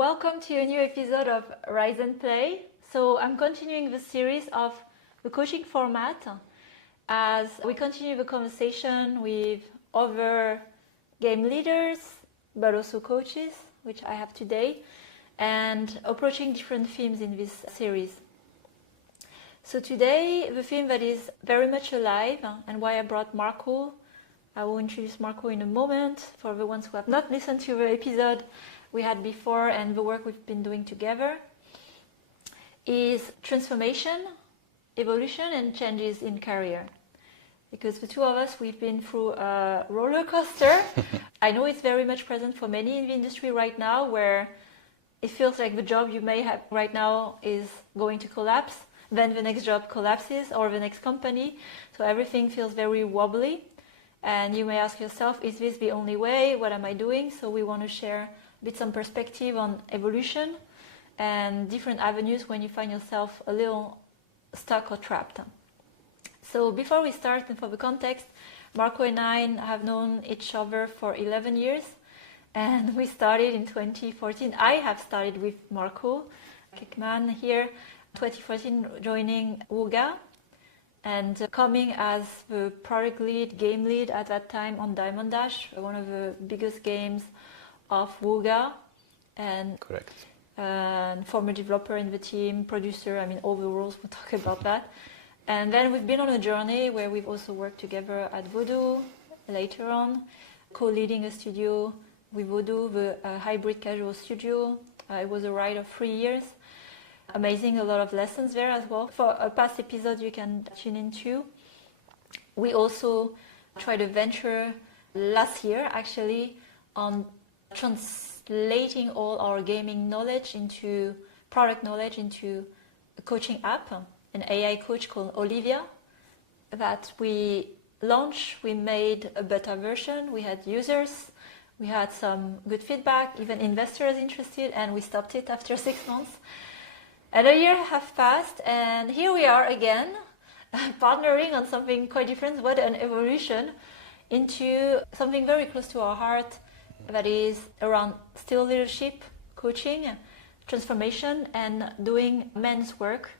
welcome to a new episode of Rise and Play. So I'm continuing the series of the coaching format as we continue the conversation with other game leaders, but also coaches, which I have today, and approaching different themes in this series. So today, the theme that is very much alive and why I brought Marco, I will introduce Marco in a moment for the ones who have not listened to the episode we had before and the work we've been doing together, is transformation, evolution, and changes in career. Because the two of us, we've been through a roller coaster. I know it's very much present for many in the industry right now, where it feels like the job you may have right now is going to collapse, then the next job collapses, or the next company. So everything feels very wobbly. And you may ask yourself, is this the only way? What am I doing? So we want to share a bit some perspective on evolution and different avenues when you find yourself a little stuck or trapped. So before we start, and for the context, Marco and I have known each other for 11 years, and we started in 2014. I have started with Marco Kickman here, 2014, joining Wooga, and coming as the product lead, game lead at that time on Diamond Dash, one of the biggest games of Wooga, and correct. Former developer in the team, producer, all the roles, we'll talk about that. And then we've been on a journey where we've also worked together at Voodoo later on, co-leading a studio with Voodoo, the hybrid casual studio. It was a ride of 3 years. Amazing, a lot of lessons there as well. For a past episode you can tune into. We also tried a venture last year actually on translating all our gaming knowledge into product knowledge into a coaching app, an AI coach called Olivia that we launched. We made a beta version, we had users, we had some good feedback, even investors interested, and we stopped it after 6 months. And a year have passed, and here we are again, partnering on something quite different, what an evolution, into something very close to our heart, that is around still leadership, coaching, transformation, and doing men's work,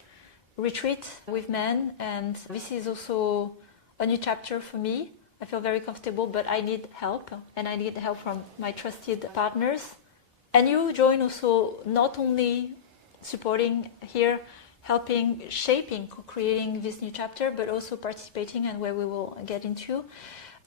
retreat with men. And this is also a new chapter for me. I feel very comfortable, but I need help, and I need help from my trusted partners. And you join also not only supporting here, helping, shaping, co-creating this new chapter, but also participating, and where we will get into.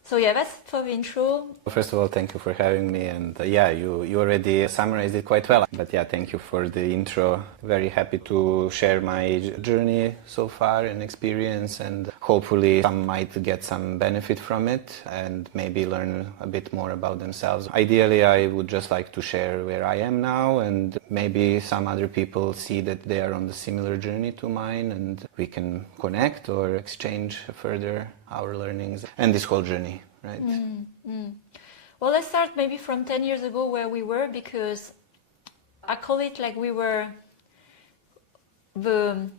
So yeah, that's for the intro. First of all, thank you for having me, and you already summarized it quite well. But yeah, thank you for the intro. Very happy to share my journey so far and experience, and hopefully some might get some benefit from it and maybe learn a bit more about themselves. Ideally, I would just like to share where I am now, and maybe some other people see that they are on the similar journey to mine, and we can connect or exchange further our learnings and this whole journey, right? Well, let's start maybe from 10 years ago where we were, because I call it like we were the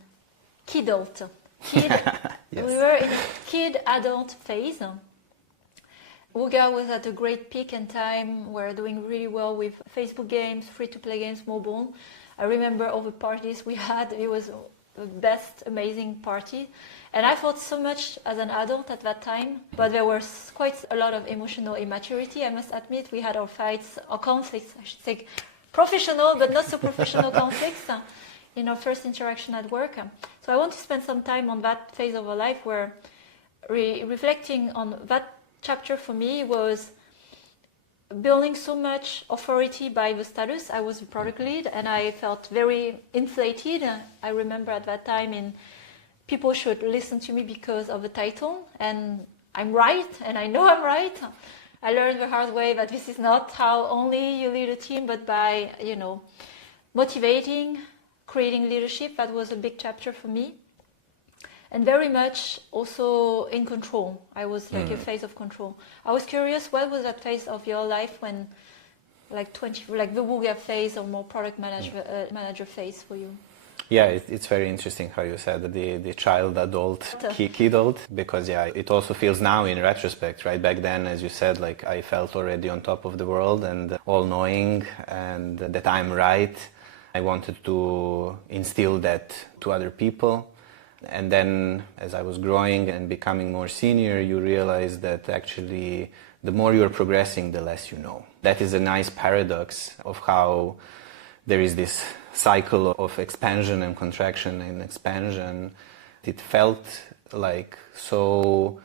kidult. Yes. We were in a kid-adult phase. Wooga was at a great peak in time. We're doing really well with Facebook games, free-to-play games, mobile. I remember all the parties we had. It was the best, amazing party. And I thought so much as an adult at that time, but there was quite a lot of emotional immaturity, I must admit. We had our fights, our conflicts, I should say, professional, but not so professional conflicts in our first interaction at work. So I want to spend some time on that phase of our life where reflecting on that chapter for me was building so much authority by the status. I was the product lead and I felt very inflated. I remember at that time people should listen to me because of the title, and I'm right, and I know I'm right. I learned the hard way that this is not how only you lead a team, but by, motivating, creating leadership. That was a big chapter for me. And very much also in control. I was like a phase of control. I was curious, what was that phase of your life when, like the Wooga phase or more product manager phase for you? Yeah, it's very interesting how you said the child, adult, kidult, because yeah, it also feels now in retrospect, right? Back then, as you said, like I felt already on top of the world and all knowing and that I'm right. I wanted to instill that to other people. And then as I was growing and becoming more senior, you realize that actually the more you're progressing, the less you know. That is a nice paradox of how there is this cycle of expansion and contraction and expansion. It felt like so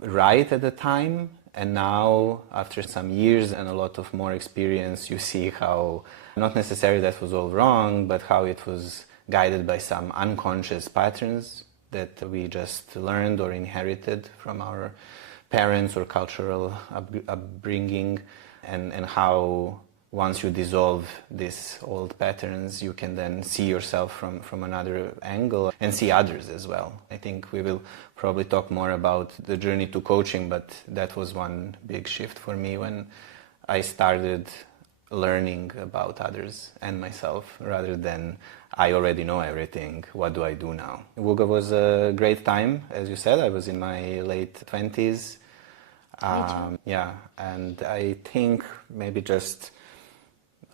right at the time, and now after some years and a lot of more experience, you see how not necessarily that was all wrong, but how it was guided by some unconscious patterns that we just learned or inherited from our parents or cultural upbringing, and how once you dissolve these old patterns, you can then see yourself from another angle and see others as well. I think we will probably talk more about the journey to coaching, but that was one big shift for me when I started learning about others and myself rather than I already know everything, what do I do now? Wooga was a great time, as you said. I was in my late 20s. Yeah, and I think maybe just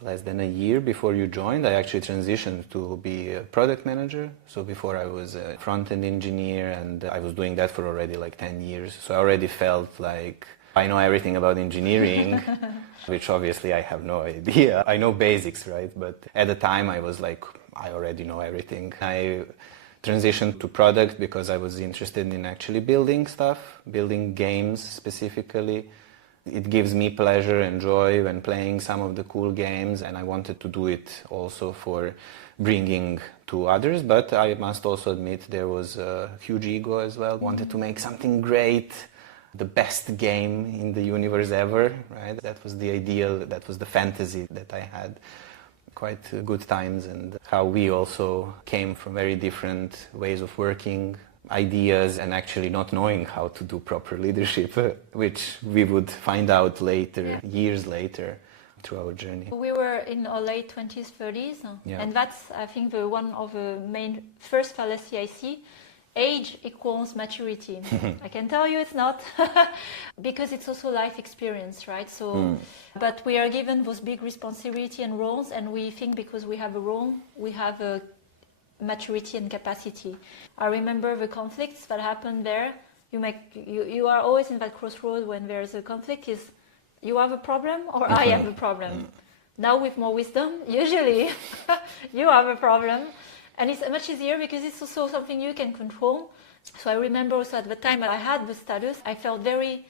less than a year before you joined, I actually transitioned to be a product manager. So before I was a front-end engineer, and I was doing that for already like 10 years. So I already felt like I know everything about engineering, which obviously I have no idea. I know basics, right? But at the time I was like, I already know everything. I transitioned to product because I was interested in actually building stuff, building games specifically. It gives me pleasure and joy when playing some of the cool games, and I wanted to do it also for bringing to others, but I must also admit there was a huge ego as well. Wanted to make something great, the best game in the universe ever, right? That was the ideal, that was the fantasy that I had. Quite good times, and how we also came from very different ways of working, ideas, and actually not knowing how to do proper leadership, which we would find out later, years later, through our journey. We were in our late 20s, 30s, and that's, I think, one of the main first fallacy I see. Age equals maturity. I can tell you it's not, because it's also life experience, right? So, but we are given those big responsibility and roles, and we think because we have a role, we have a maturity and capacity. I remember the conflicts that happened there. You are always in that crossroad when there's a conflict. Is you have a problem or I have a problem? Now with more wisdom, usually you have a problem. And it's much easier because it's also something you can control. So I remember also at the time I had the status, I felt very,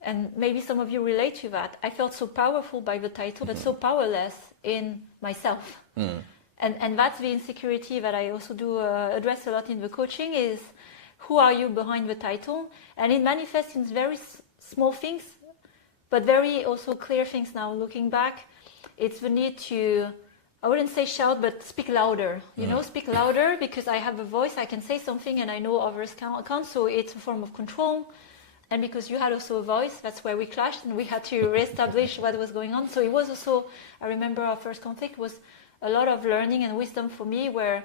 and maybe some of you relate to that, I felt so powerful by the title, but so powerless in myself. And that's the insecurity that I also do address a lot in the coaching is, who are you behind the title? And it manifests in very small things, but very also clear things now looking back. It's the need to, I wouldn't say shout, but speak louder. You know, speak louder because I have a voice, I can say something and I know others can't, so it's a form of control. And because you had also a voice, that's where we clashed and we had to reestablish what was going on. So it was also, I remember our first conflict was a lot of learning and wisdom for me, where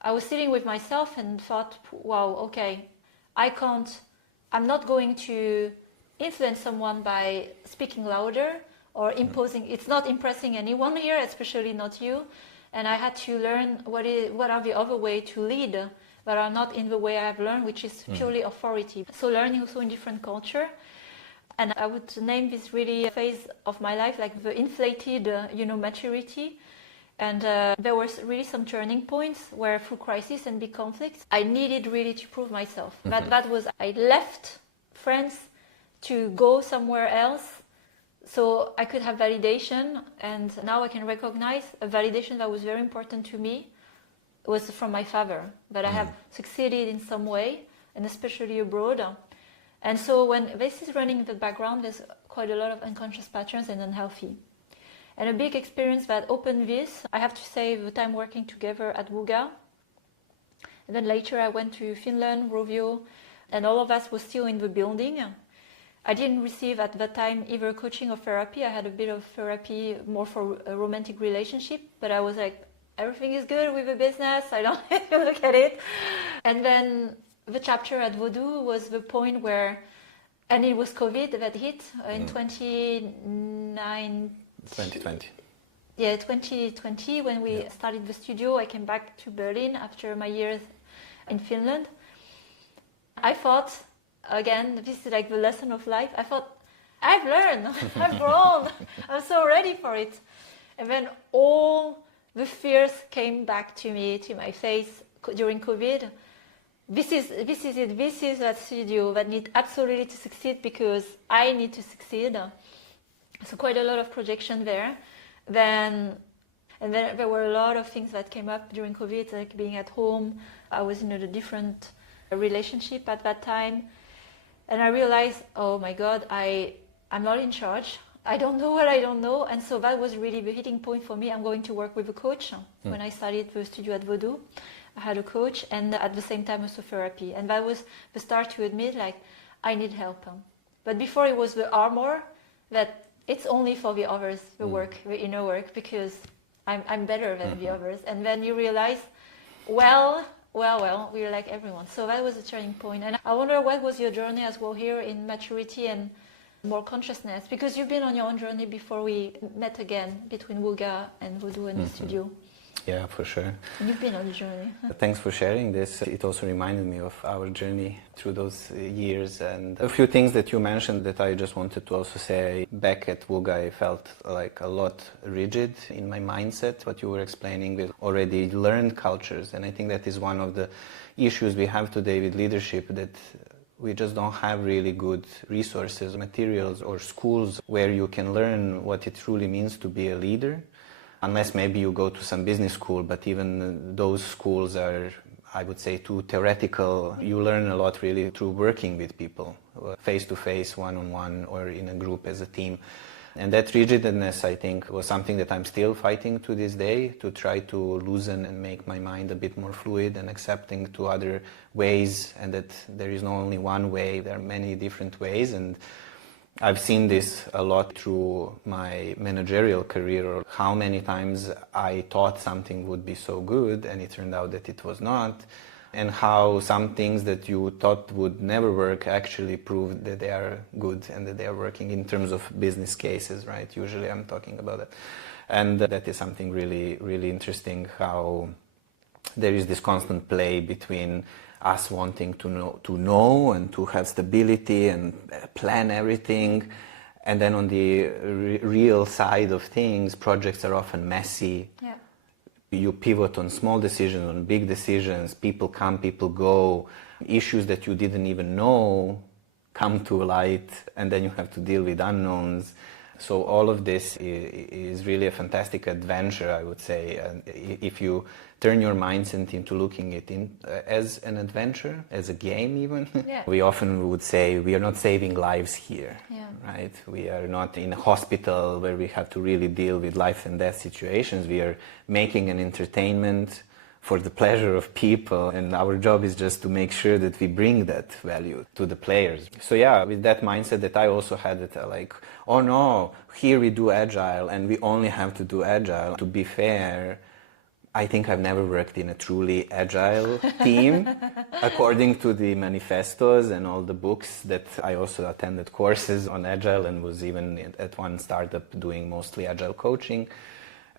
I was sitting with myself and thought, wow, okay, I'm not going to influence someone by speaking louder or imposing. It's not impressing anyone here, especially not you. And I had to learn what are the other way to lead that are not in the way I've learned, which is purely authority. So learning also in different culture. And I would name this really phase of my life like the inflated, maturity. And there were really some turning points where through crisis and big conflicts, I needed really to prove myself. That was, I left France to go somewhere else so I could have validation, and now I can recognize a validation that was very important to me was from my father, that I have succeeded in some way, and especially abroad. And so when this is running in the background, there's quite a lot of unconscious patterns and unhealthy. And a big experience that opened this, I have to say, the time working together at Wooga. And then later I went to Finland, Rovio, and all of us was still in the building. I didn't receive at that time either coaching or therapy. I had a bit of therapy more for a romantic relationship, but I was like everything is good with the business. I don't even look at it. And then the chapter at Vodou was the point where, and it was COVID that hit in 2020. Yeah, 2020, when we started the studio. I came back to Berlin after my years in Finland. I thought, again, this is like the lesson of life. I thought, I've learned, I've grown, I'm so ready for it. And then all the fears came back to me, to my face during COVID. This is it, this is that studio that needs absolutely to succeed because I need to succeed. So quite a lot of projection there. And then there were a lot of things that came up during COVID, like being at home. I was in a different relationship at that time. And I realized, oh my God, I'm not in charge. I don't know what I don't know. And so that was really the hitting point for me. I'm going to work with a coach. When I started the studio at Vodou, I had a coach and at the same time also therapy. And that was the start to admit, like, I need help. But before it was the armor that it's only for the others, the work, the inner work, because I'm better than the others. And then you realize, well, we're like everyone. So that was a turning point. And I wonder what was your journey as well here in maturity and more consciousness? Because you've been on your own journey before we met again between Wooga and Vodou and the studio. Yeah, for sure. You've been on the journey. Thanks for sharing this. It also reminded me of our journey through those years, and a few things that you mentioned that I just wanted to also say. Back at Wooga, I felt like a lot rigid in my mindset, what you were explaining with already learned cultures. And I think that is one of the issues we have today with leadership, that we just don't have really good resources, materials, or schools where you can learn what it truly means to be a leader. Unless maybe you go to some business school, but even those schools are, I would say, too theoretical. You learn a lot really through working with people, face-to-face, one-on-one, or in a group as a team. And that rigidness, I think, was something that I'm still fighting to this day, to try to loosen and make my mind a bit more fluid and accepting to other ways, and that there is not only one way, there are many different ways. And I've seen this a lot through my managerial career, or how many times I thought something would be so good and it turned out that it was not, and how some things that you thought would never work actually proved that they are good and that they are working in terms of business cases, right? Usually I'm talking about that. And that is something really, really interesting, how there is this constant play between us wanting to know and to have stability and plan everything, and then on the real side of things, projects are often messy. Yeah. You pivot on small decisions, on big decisions, people come, people go, issues that you didn't even know come to light, and then you have to deal with unknowns. So all of this is really a fantastic adventure, I would say. And if you turn your mindset into looking at it as an adventure, as a game even, Yeah. we often would say we are not saving lives here, Yeah. right? We are not in a hospital where we have to really deal with life and death situations. We are making an entertainment for the pleasure of people, and our job is just to make sure that we bring that value to the players. So yeah, with that mindset that I also had, it like, oh no, here we do agile and we only have to do agile. To be fair, I think I've never worked in a truly agile team, according to the manifestos and all the books that I also attended courses on agile and was even at one startup doing mostly agile coaching.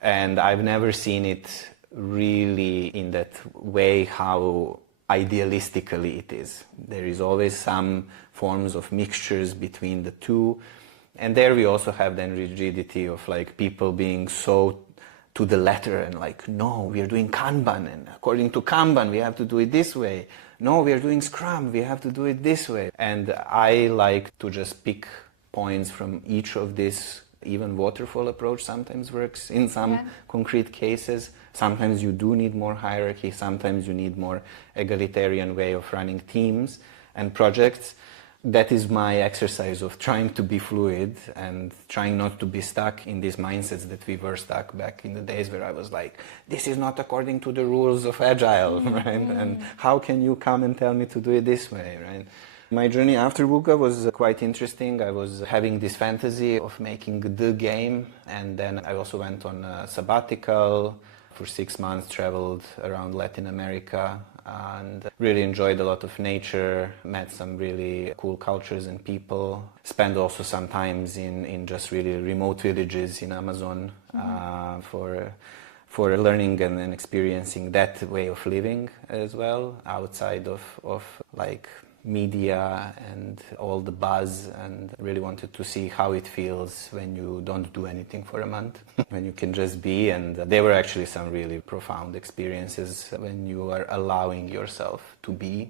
And I've never seen it really in that way, how idealistically it is. There is always some forms of mixtures between the two, and there we also have then rigidity of like people being so to the letter and like, no, we are doing Kanban, and according to Kanban we have to do it this way. No, we are doing Scrum, we have to do it this way. And I like to just pick points from each of these. Even waterfall approach sometimes works in some concrete cases. Sometimes you do need more hierarchy, sometimes you need more egalitarian way of running teams and projects. That is my exercise of trying to be fluid and trying not to be stuck in these mindsets that we were stuck back in the days where I was like, this is not according to the rules of Agile, right? And how can you come and tell me to do it this way, right? My journey after Wooga was quite interesting. I was having this fantasy of making the game, and then I also went on a sabbatical for 6 months, traveled around Latin America and really enjoyed a lot of nature, met some really cool cultures and people, spent also some times in just really remote villages in Amazon for learning and experiencing that way of living as well, outside of like media and all the buzz, and really wanted to see how it feels when you don't do anything for a month, when you can just be. And there were actually some really profound experiences when you are allowing yourself to be.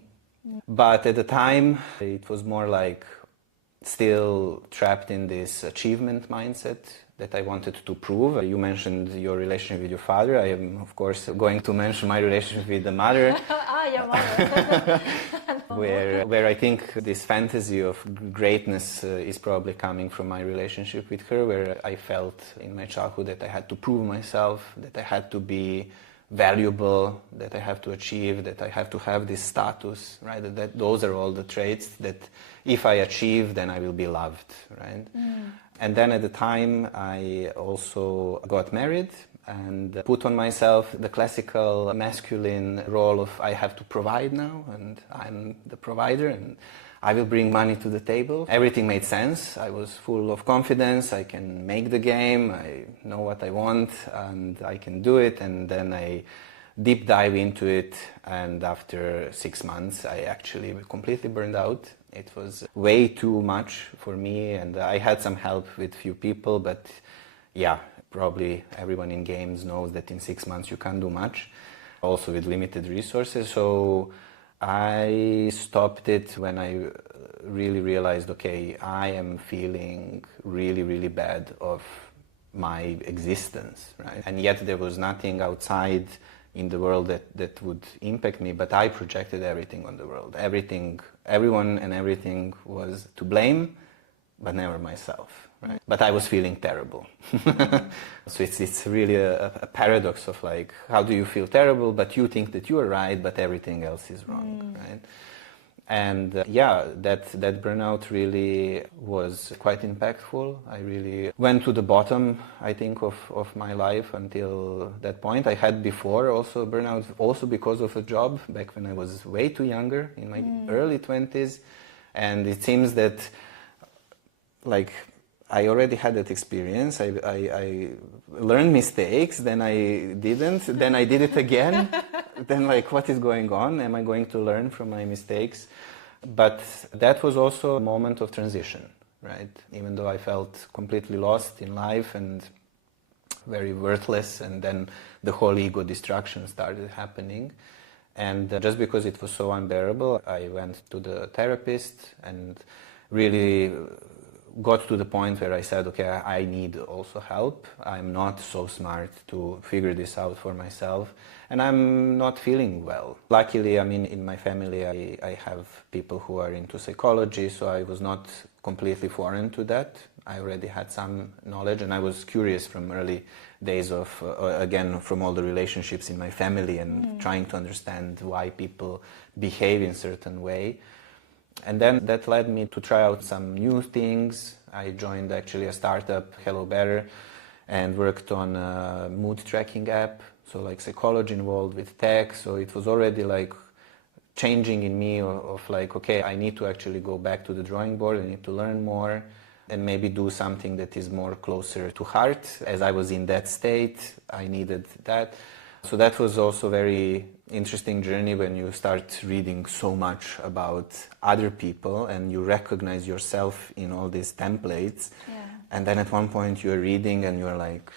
But at the time, it was more like still trapped in this achievement mindset that I wanted to prove. You mentioned your relationship with your father. I am, of course, going to mention my relationship with the mother. Your mother. where I think this fantasy of greatness is probably coming from my relationship with her, where I felt in my childhood that I had to prove myself, that I had to be valuable, that I have to achieve, that I have to have this status, right? That those are all the traits that if I achieve, then I will be loved, right? And then at the time, I also got married and put on myself the classical masculine role of I have to provide now, and I'm the provider, and I will bring money to the table. Everything made sense. I was full of confidence. I can make the game. I know what I want, and I can do it. And then I deep dive into it, and after 6 months, I actually completely burned out. It was way too much for me, and I had some help with few people, but yeah, probably everyone in games knows that in 6 months you can't do much, also with limited resources. So I stopped it when I really realized, okay, I am feeling really, really bad of my existence, right? And yet there was nothing outside in the world that would impact me, but I projected everything on the world. Everything, everyone and everything was to blame, but never myself. Right? But I was feeling terrible. So it's really a paradox of like, how do you feel terrible, but you think that you are right, but everything else is wrong, right? And that burnout really was quite impactful. I really went to the bottom, I think, of my life until that point. I had before also burnout, also because of a job back when I was way too younger, in my early 20s. And it seems that like I already had that experience. I learned mistakes, then I didn't, then I did it again. Then like, what is going on? Am I going to learn from my mistakes? But that was also a moment of transition, right? Even though I felt completely lost in life and very worthless, and then the whole ego destruction started happening. And just because it was so unbearable, I went to the therapist and really got to the point where I said, okay, I need also help. I'm not so smart to figure this out for myself, and I'm not feeling well. Luckily, I mean, in my family, I have people who are into psychology, so I was not completely foreign to that. I already had some knowledge, and I was curious from early days of, again, from all the relationships in my family and trying to understand why people behave in a certain way. And then that led me to try out some new things. I joined actually a startup, Hello Better, and worked on a mood tracking app. So like psychology involved with tech. So it was already like changing in me of like, okay, I need to actually go back to the drawing board. I need to learn more and maybe do something that is more closer to heart. As I was in that state, I needed that. So that was also very interesting journey when you start reading so much about other people and you recognize yourself in all these templates. Yeah. And then at one point you're reading and you're like,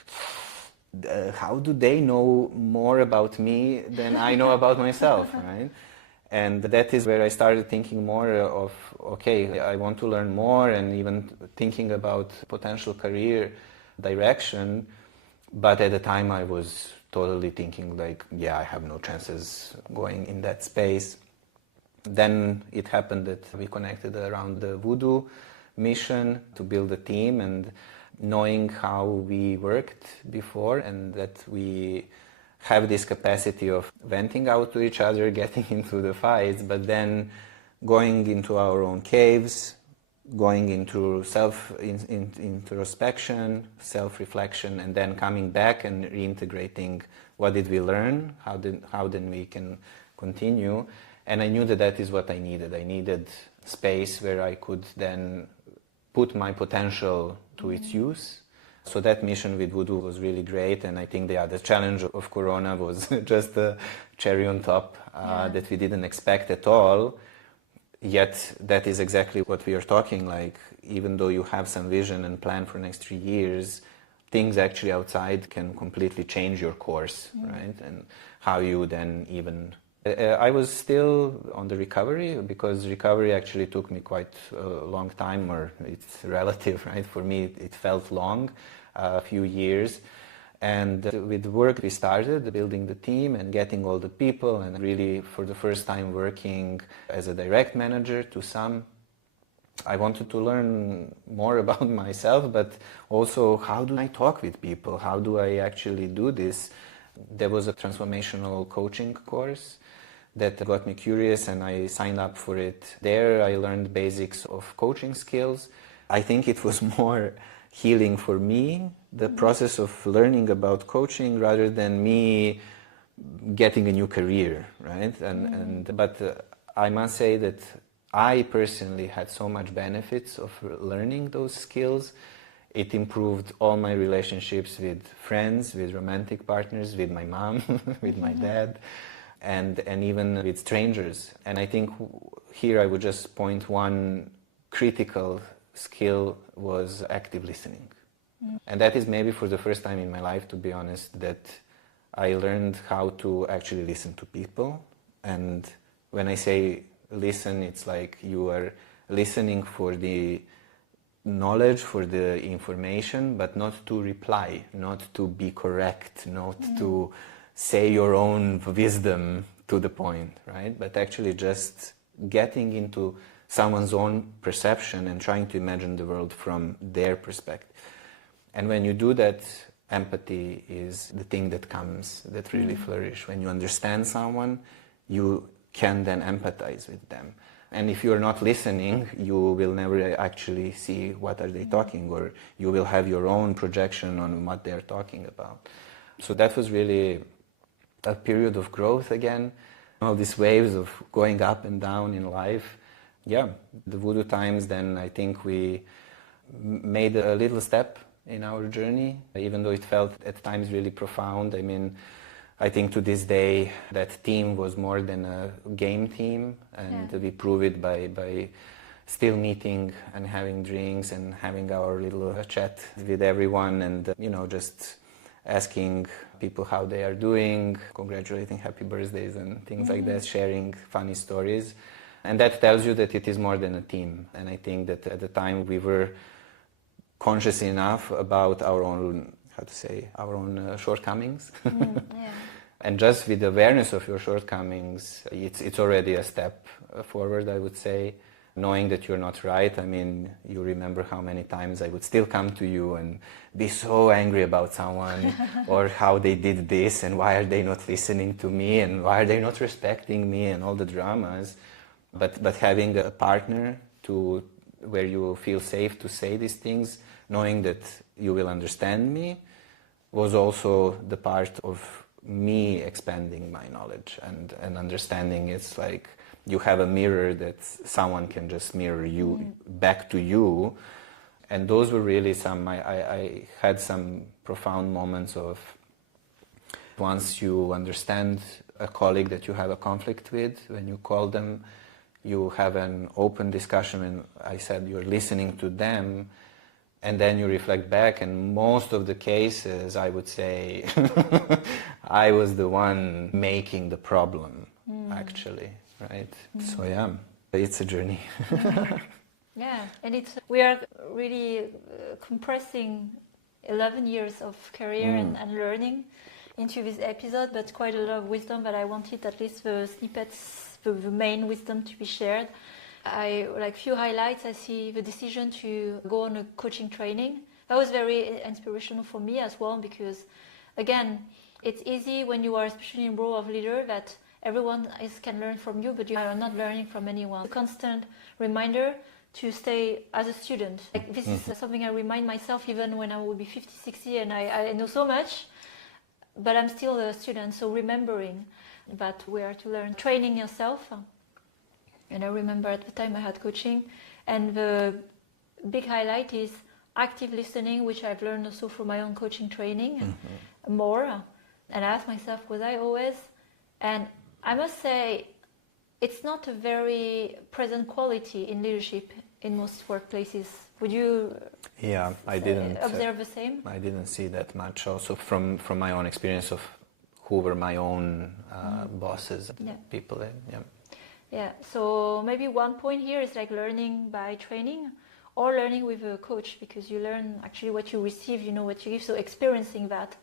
how do they know more about me than I know about myself, right? And that is where I started thinking more of, okay, I want to learn more, and even thinking about potential career direction. But at the time I was totally thinking like, yeah, I have no chances going in that space. Then it happened that we connected around the Voodoo mission to build a team, and knowing how we worked before and that we have this capacity of venting out to each other, getting into the fights, but then going into our own caves, going into introspection, self-reflection, and then coming back and reintegrating what did we learn, how then we can continue. And I knew that that is what I needed. I needed space where I could then put my potential to its use. So that mission with Voodoo was really great, and I think the challenge of Corona was just a cherry on top that we didn't expect at all. Yet that is exactly what we are talking, like even though you have some vision and plan for the next 3 years, things actually outside can completely change your course, right? And how you then even... I was still on the recovery, because recovery actually took me quite a long time, or it's relative, right? For me, it felt long, a few years. And with work, we started building the team and getting all the people, and really for the first time working as a direct manager to some. I wanted to learn more about myself, but also how do I talk with people? How do I actually do this? There was a transformational coaching course that got me curious, and I signed up for it. There I learned basics of coaching skills. I think it was more healing for me, the process of learning about coaching, rather than me getting a new career, right? But I must say that I personally had so much benefits of learning those skills. It improved all my relationships with friends, with romantic partners, with my mom, with my dad, and even with strangers. And I think here I would just point one critical skill was active listening. And that is maybe for the first time in my life, to be honest, that I learned how to actually listen to people. And when I say listen, it's like you are listening for the knowledge, for the information, but not to reply, not to be correct, not to say your own wisdom to the point, right? But actually just getting into someone's own perception and trying to imagine the world from their perspective. And when you do that, empathy is the thing that comes, that really flourish. When you understand someone, you can then empathize with them. And if you're not listening, you will never actually see what are they talking, or you will have your own projection on what they're talking about. So that was really a period of growth again, all these waves of going up and down in life. Yeah, the Voodoo times, then I think we made a little step in our journey, even though it felt at times really profound. I mean, I think to this day that team was more than a game team, and we prove it by still meeting and having drinks and having our little chat with everyone, and just asking people how they are doing, congratulating happy birthdays and things like that, sharing funny stories. And that tells you that it is more than a team. And I think that at the time we were conscious enough about our own, shortcomings. And just with the awareness of your shortcomings, it's already a step forward, I would say. Knowing that you're not right, I mean, you remember how many times I would still come to you and be so angry about someone, or how they did this, and why are they not listening to me, and why are they not respecting me, and all the dramas. But having a partner where you feel safe to say these things, knowing that you will understand me, was also the part of me expanding my knowledge and understanding. It's like you have a mirror that someone can just mirror you back to you. And those were really I had some profound moments of, once you understand a colleague that you have a conflict with, when you call them, you have an open discussion, and I said you're listening to them, and then you reflect back, and most of the cases, I would say, I was the one making the problem, actually, right? So yeah, it's a journey. Yeah, and we are really compressing 11 years of career and learning into this episode, but quite a lot of wisdom, but I wanted at least the snippets, the main wisdom to be shared. I like few highlights. I see the decision to go on a coaching training. That was very inspirational for me as well, because again, it's easy when you are especially in role of leader that everyone can learn from you, but you are not learning from anyone. A constant reminder to stay as a student. Like, this is something I remind myself even when I will be 50, 60 and I know so much, but I'm still a student, so remembering that we are to learn, training yourself. And I remember at the time I had coaching, and the big highlight is active listening, which I've learned also from my own coaching training more. And I asked myself, was I always? And I must say, it's not a very present quality in leadership in most workplaces. Would you I didn't observe the same? I didn't see that much also from my own experience of who were my own bosses, people. So maybe one point here is like learning by training or learning with a coach, because you learn actually what you receive, you know what you give, so experiencing that.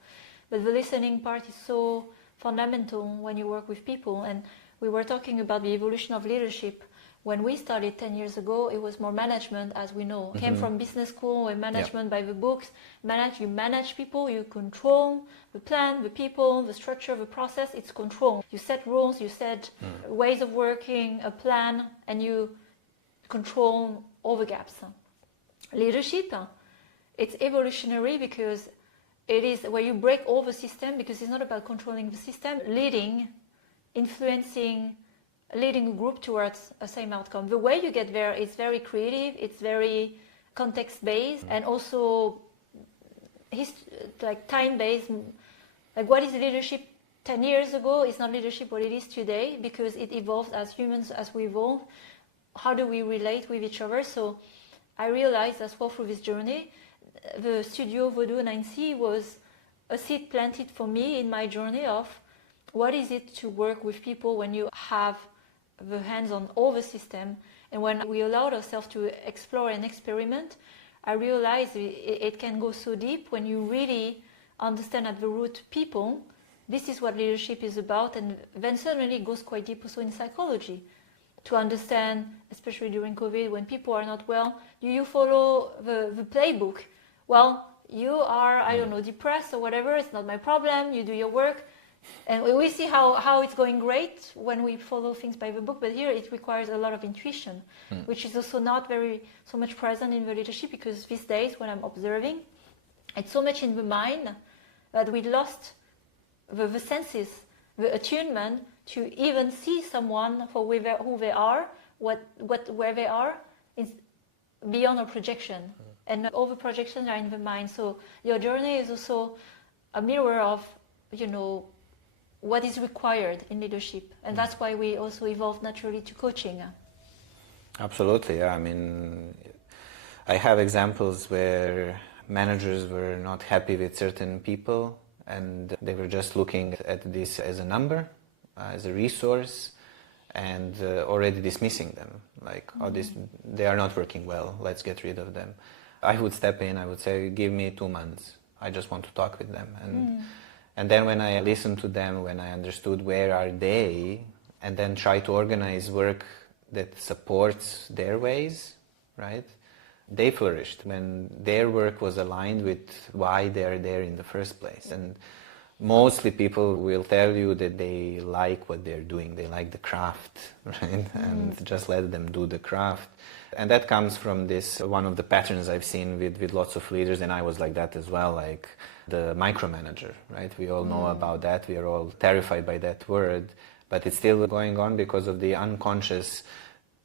But the listening part is so fundamental when you work with people. And we were talking about the evolution of leadership. When we started 10 years ago, it was more management, as we know. Came from business school and management by the books. You manage people, you control the plan, the people, the structure, the process. It's control. You set rules, you set ways of working, a plan, and you control all the gaps. Leadership, it's evolutionary because it is where you break all the system, because it's not about controlling the system, leading, influencing, leading a group towards a same outcome. The way you get there is very creative, it's very context-based, and also like time-based. Like, what is leadership 10 years ago is not leadership what it is today, because it evolves as humans, as we evolve. How do we relate with each other? So I realized as well through this journey, the studio Vaudou 9C was a seed planted for me in my journey of what is it to work with people when you have the hands on all the system. And when we allowed ourselves to explore and experiment, I realized it can go so deep when you really understand at the root people. This is what leadership is about, and then suddenly it goes quite deep also in psychology. To understand, especially during COVID, when people are not well, do you follow the playbook? Well, you are, I don't know, depressed or whatever, it's not my problem, you do your work. And we see how it's going great when we follow things by the book, but here it requires a lot of intuition, which is also not so much present in the leadership, because these days when I'm observing, it's so much in the mind that we lost the senses, the attunement to even see someone for who they are, where they are, beyond our projection. And all the projections are in the mind. So your journey is also a mirror of, what is required in leadership. And that's why we also evolved naturally to coaching. Absolutely, yeah. I mean, I have examples where managers were not happy with certain people, and they were just looking at this as a number, as a resource, and already dismissing them. Like, they are not working well, let's get rid of them. I would step in, I would say, give me 2 months. I just want to talk with them. And then when I listened to them, when I understood where are they, and then try to organize work that supports their ways, right? They flourished when their work was aligned with why they're there in the first place. And mostly people will tell you that they like what they're doing, they like the craft, right? And just let them do the craft. And that comes from this, one of the patterns I've seen with lots of leaders, and I was like that as well, like the micromanager, right? We all know about that, we are all terrified by that word, but it's still going on because of the unconscious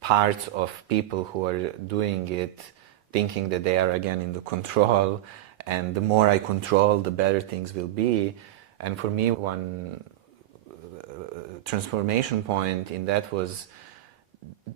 parts of people who are doing it, thinking that they are again in the control, and the more I control, the better things will be. And for me, one transformation point in that was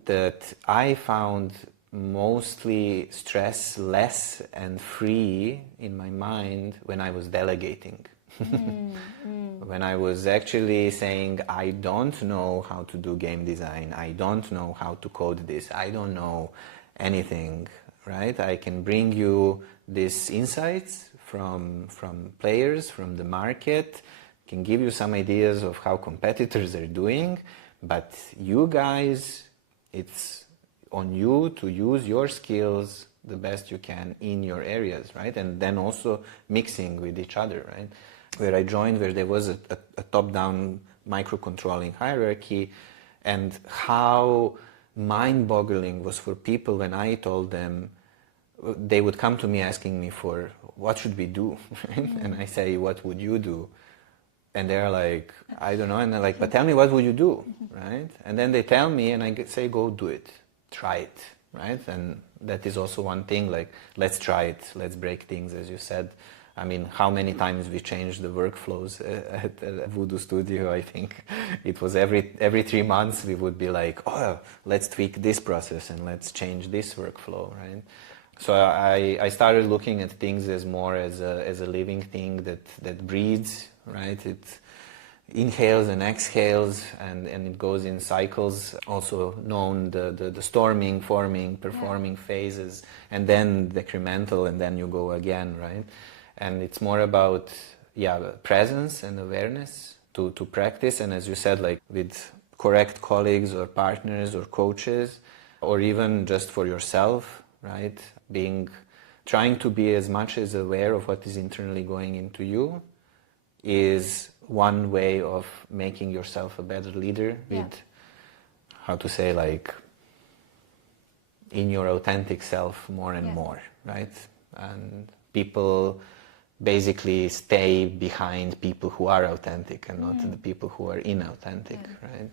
that I found mostly stress less and free in my mind when I was delegating. When I was actually saying, I don't know how to do game design, I don't know how to code this, I don't know anything, right? I can bring you these insights from players, from the market, can give you some ideas of how competitors are doing, but you guys, it's on you to use your skills the best you can in your areas, right? And then also mixing with each other, right? Where I joined, where there was a top-down microcontrolling hierarchy, and how mind-boggling was for people when I told them, they would come to me asking me for what should we do, right? And I say, what would you do? And they're like, I don't know. And they're like, but tell me, what would you do, right? And then they tell me, and I say, go do it, try it, right? And that is also one thing, like, let's try it, let's break things, as you said. I mean, how many times we changed the workflows at Voodoo Studio? I think it was every 3 months we would be like, oh, let's tweak this process and let's change this workflow, right? So I started looking at things as more as a living thing that breathes, right? It inhales and exhales, and it goes in cycles, also known the storming, forming, performing phases, and then decremental, and then you go again, right? And it's more about, presence and awareness to practice. And as you said, like with correct colleagues or partners or coaches, or even just for yourself, right? Trying to be as much as aware of what is internally going into you is one way of making yourself a better leader with, how to say, like, in your authentic self more and more, right? And people basically stay behind people who are authentic and not the people who are inauthentic, right?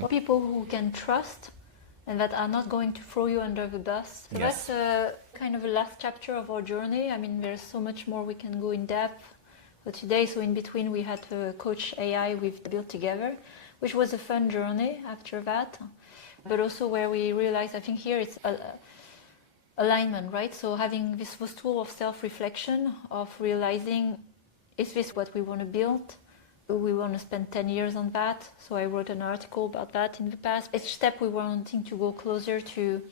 Or people who can trust and that are not going to throw you under the bus. So that's kind of a last chapter of our journey. I mean, there's so much more we can go in depth. But today, so in between, we had Coach AI we've built together, which was a fun journey after that. But also where we realized, I think here it's alignment, right? So having this tool of self-reflection, of realizing, is this what we want to build? We want to spend 10 years on that. So I wrote an article about that in the past. Each step we were wanting to go closer to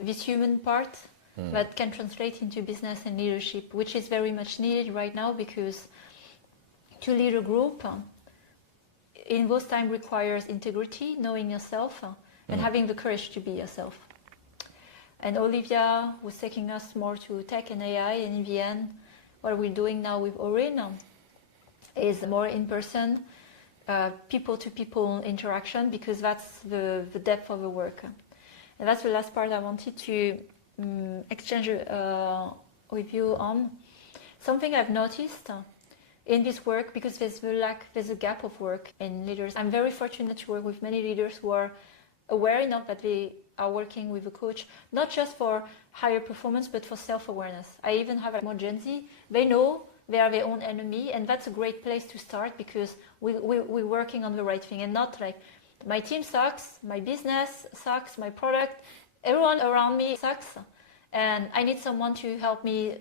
this human part that can translate into business and leadership, which is very much needed right now, because to lead a group in those times requires integrity, knowing yourself, and having the courage to be yourself. And Olivia was taking us more to tech and AI, and in the end, what we're doing now with Orin is more in-person, people-to-people interaction, because that's the depth of the work. And that's the last part I wanted to exchange with you on. Something I've noticed in this work, because there's a gap of work in leaders. I'm very fortunate to work with many leaders who are aware enough that they are working with a coach, not just for higher performance, but for self-awareness. I even have more Gen Z. They know they are their own enemy, and that's a great place to start, because we're working on the right thing, and not like, my team sucks, my business sucks, my product, everyone around me sucks, and I need someone to help me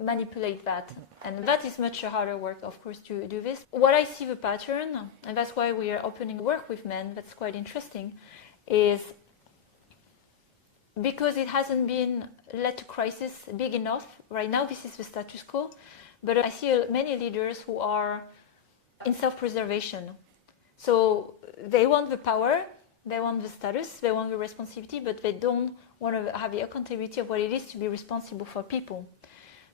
manipulate that. And that is much harder work, of course, to do this. What I see the pattern, and that's why we are opening work with men, that's quite interesting, is because it hasn't been led to crisis big enough. Right now, this is the status quo. But I see many leaders who are in self-preservation. So they want the power, they want the status, they want the responsibility, but they don't want to have the accountability of what it is to be responsible for people.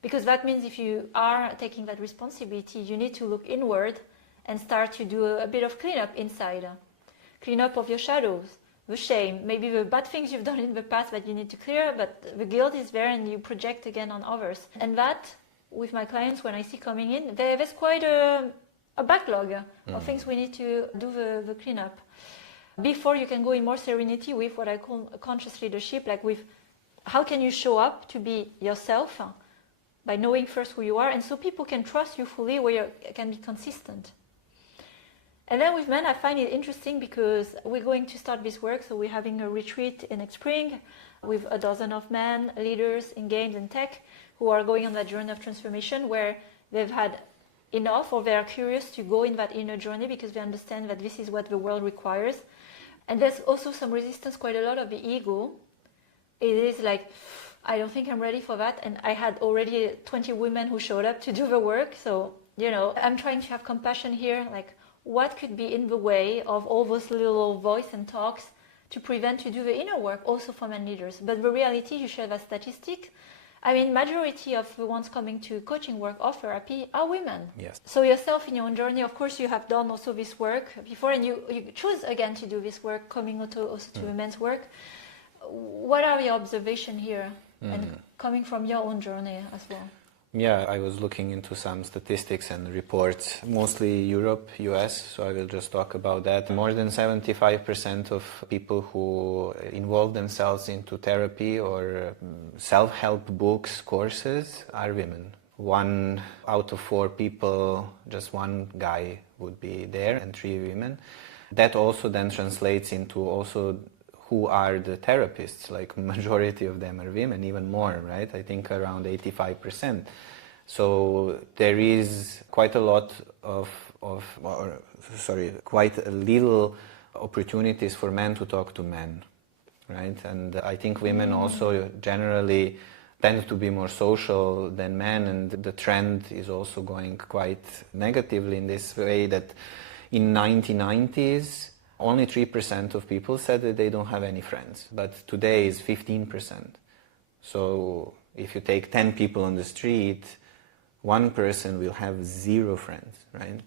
Because that means if you are taking that responsibility, you need to look inward and start to do a bit of cleanup inside. Cleanup of your shadows, the shame, maybe the bad things you've done in the past that you need to clear, but the guilt is there and you project again on others. And that, with my clients, when I see coming in, there's quite a backlog of things we need to do the cleanup. Before you can go in more serenity with what I call conscious leadership, like with how can you show up to be yourself by knowing first who you are, and so people can trust you fully, where you can be consistent. And then with men, I find it interesting because we're going to start this work, so we're having a retreat in next spring with a dozen of men, leaders in games and tech, who are going on that journey of transformation, where they've had enough, or they are curious to go in that inner journey because they understand that this is what the world requires. And there's also some resistance, quite a lot of the ego. It is like, I don't think I'm ready for that. And I had already 20 women who showed up to do the work. So, I'm trying to have compassion here, like what could be in the way of all those little voice and talks to prevent to do the inner work also for men leaders. But the reality, you share that statistic, I mean, majority of the ones coming to coaching work or therapy are women. Yes. So yourself in your own journey, of course, you have done also this work before, and you choose again to do this work, coming also to the men's work. What are your observations here, and coming from your own journey as well? Yeah, I was looking into some statistics and reports, mostly Europe, US, so I will just talk about that. More than 75% of people who involve themselves into therapy or self-help books, courses, are women. 1 out of 4 people, just 1 guy would be there and 3 women. That also then translates into also who are the therapists. Like majority of them are women, even more, right? I think around 85%. So there is quite a lot quite a little opportunities for men to talk to men, right? And I think women also generally tend to be more social than men, and the trend is also going quite negatively in this way that in 1990s, only 3% of people said that they don't have any friends, but today is 15%. So if you take 10 people on the street, 1 person will have 0 friends, right?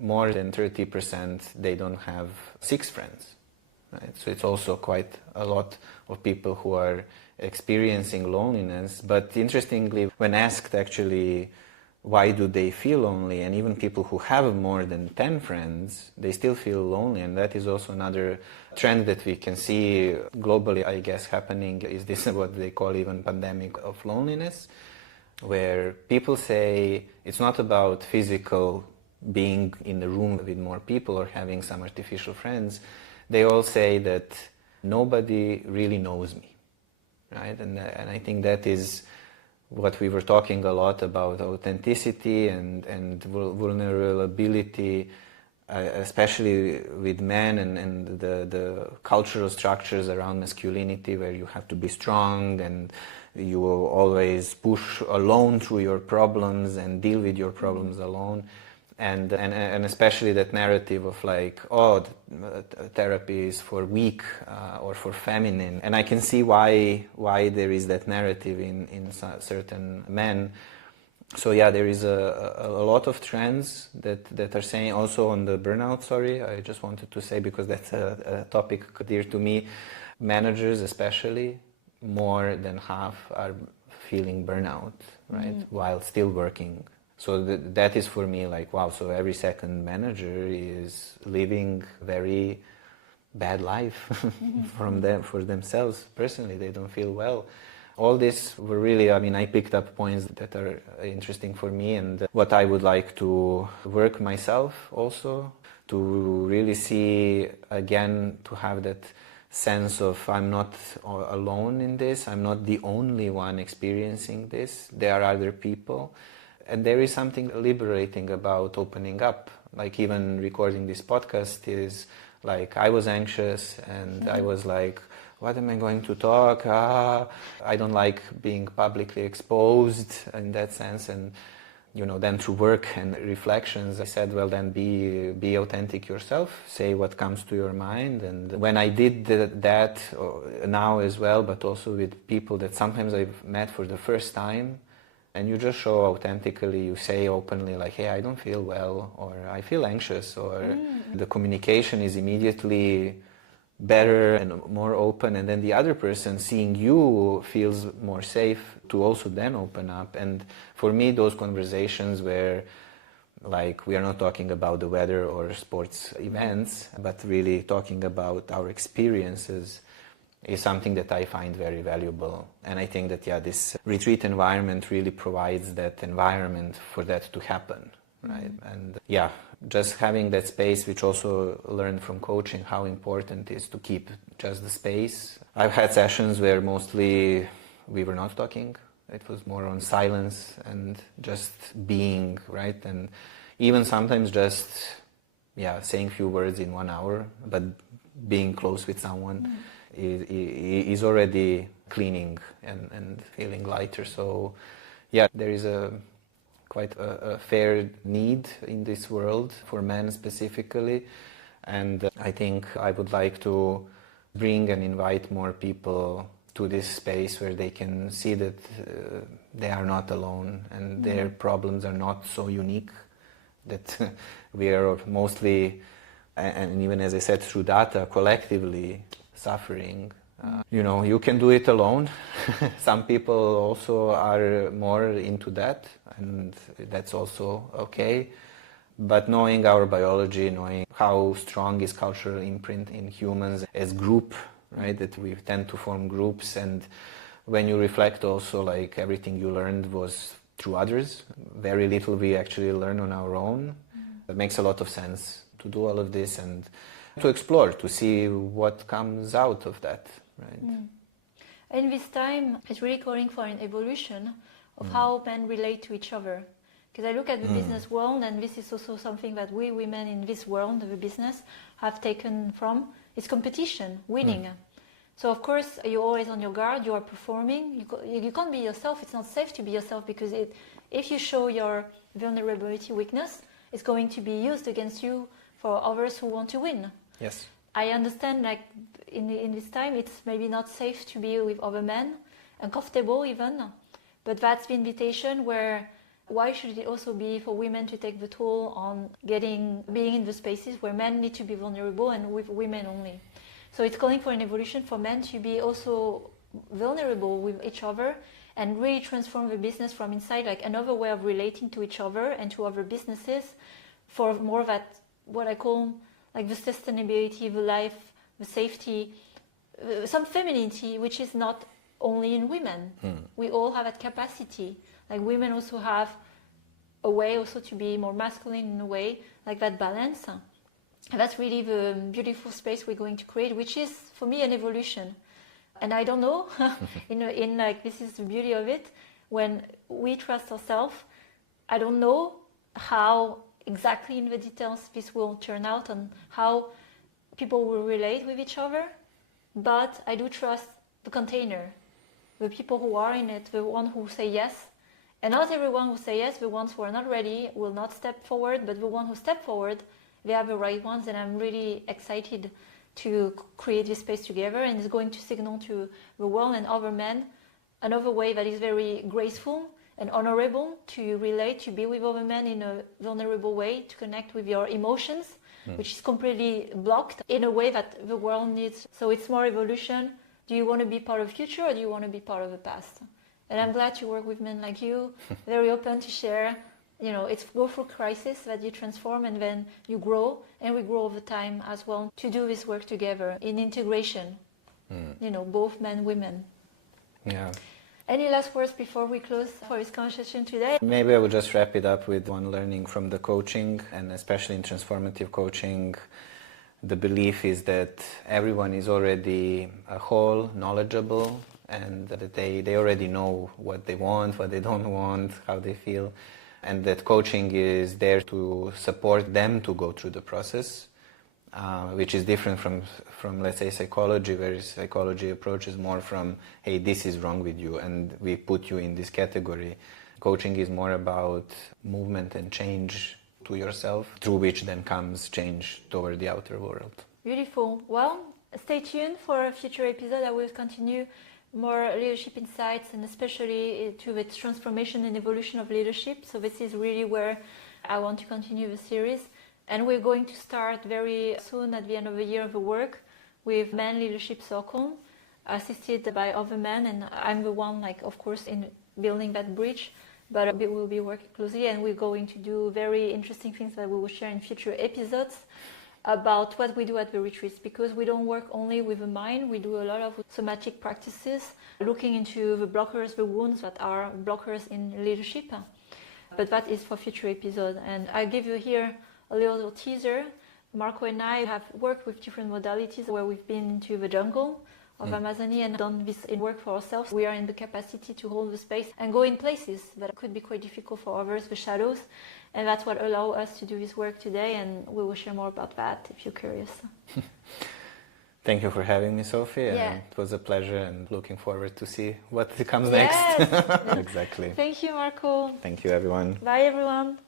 More than 30%, they don't have 6 friends, right? So it's also quite a lot of people who are experiencing loneliness. But interestingly, when asked actually why do they feel lonely, and even people who have more than 10 friends, they still feel lonely, and that is also another trend that we can see globally, I guess, happening. Is this what they call even pandemic of loneliness, where people say it's not about physical being in the room with more people or having some artificial friends. They all say that nobody really knows me, right? And I think that is what we were talking a lot about, authenticity and vulnerability, especially with men and the cultural structures around masculinity, where you have to be strong and you will always push alone through your problems and deal with your problems alone. And especially that narrative of like, oh, therapy is for weak or for feminine. And I can see why there is that narrative in certain men. So yeah, there is a lot of trends that are saying also on the burnout. Sorry, I just wanted to say, because that's a topic dear to me. Managers especially, more than half are feeling burnout, right, while still working. So that is for me like, wow, so every second manager is living very bad life for themselves personally. They don't feel well. All this were really, I mean, I picked up points that are interesting for me, and what I would like to work myself also, to really see again, to have that sense of I'm not alone in this, I'm not the only one experiencing this, there are other people. And there is something liberating about opening up. Like even recording this podcast is like, I was anxious and I was like, what am I going to talk? I don't like being publicly exposed in that sense. And then through work and reflections, I said, well, then be authentic yourself, say what comes to your mind. And when I did that now as well, but also with people that sometimes I've met for the first time, and you just show authentically, you say openly like, hey, I don't feel well, or I feel anxious, or the communication is immediately better and more open, and then the other person seeing you feels more safe to also then open up. And for me, those conversations where like we are not talking about the weather or sports events, but really talking about our experiences, is something that I find very valuable. And I think that, this retreat environment really provides that environment for that to happen, right? And just having that space, which also learned from coaching how important it is to keep just the space. I've had sessions where mostly we were not talking. It was more on silence and just being, right? And even sometimes just, saying a few words in 1 hour, but being close with someone is already cleaning and feeling lighter. So there is quite a fair need in this world for men specifically, and I think I would like to bring and invite more people to this space where they can see that they are not alone and their problems are not so unique, that we are mostly, and even as I said, through data, collectively suffering. You can do it alone. Some people also are more into that, and that's also okay. But knowing our biology, knowing how strong is cultural imprint in humans as group, right, that we tend to form groups, and when you reflect also, like, everything you learned was through others, very little we actually learn on our own. It makes a lot of sense to do all of this and to explore, to see what comes out of that, right? In this time, it's really calling for an evolution of how men relate to each other. Because I look at the business world, and this is also something that we women in this world of the business have taken from, is competition, winning. So of course, you're always on your guard, you are performing, you can't be yourself, it's not safe to be yourself, because if you show your vulnerability, weakness, it's going to be used against you for others who want to win. Yes. I understand, like, in this time, it's maybe not safe to be with other men, uncomfortable even, but that's the invitation where, why should it also be for women to take the toll on being in the spaces where men need to be vulnerable and with women only? So it's calling for an evolution for men to be also vulnerable with each other and really transform the business from inside, like another way of relating to each other and to other businesses, for more of that, what I call like the sustainability, the life, the safety, some femininity, which is not only in women. We all have that capacity. Like, women also have a way also to be more masculine in a way, like that balance. And that's really the beautiful space we're going to create, which is, for me, an evolution. And I don't know, in like, this is the beauty of it, when we trust ourselves, I don't know how exactly in the details this will turn out and how people will relate with each other, but I do trust the container, the people who are in it, the one who say yes. And not everyone who say yes, the ones who are not ready will not step forward, but the ones who step forward, they are the right ones, and I'm really excited to create this space together, and it's going to signal to the world and other men another way that is very graceful and honorable to relate, to be with other men in a vulnerable way, to connect with your emotions, which is completely blocked, in a way that the world needs. So it's more evolution. Do you want to be part of the future, or do you want to be part of the past? And I'm glad to work with men like you, very open to share. It's go through crisis that you transform, and then you grow, and we grow over time as well, to do this work together in integration, both men, women. Yeah. Any last words before we close for this conversation today? Maybe I would just wrap it up with one learning from the coaching, and especially in transformative coaching, the belief is that everyone is already a whole, knowledgeable, and that they already know what they want, what they don't want, how they feel, and that coaching is there to support them to go through the process, which is different from, let's say, psychology, where psychology approaches more from, hey, this is wrong with you, and we put you in this category. Coaching is more about movement and change to yourself, through which then comes change toward the outer world. Beautiful. Well, stay tuned for a future episode. I will continue more leadership insights, and especially to the transformation and evolution of leadership. So this is really where I want to continue the series. And we're going to start very soon, at the end of the year, of the work with Men Leadership Circle, assisted by other men, and I'm the one, like, of course, in building that bridge, but we will be working closely, and we're going to do very interesting things that we will share in future episodes about what we do at the retreats, because we don't work only with the mind, we do a lot of somatic practices, looking into the blockers, the wounds that are blockers in leadership. But that is for future episodes, and I give you here a little teaser. Marco and I have worked with different modalities where we've been into the jungle of Amazonia and done this in work for ourselves. We are in the capacity to hold the space and go in places that could be quite difficult for others, the shadows, and that's what allows us to do this work today, and we will share more about that if you're curious. Thank you for having me, Sophie. Yeah. And it was a pleasure, and looking forward to see what comes Yes. next. Exactly. Thank you, Marco. Thank you, everyone. Bye, everyone.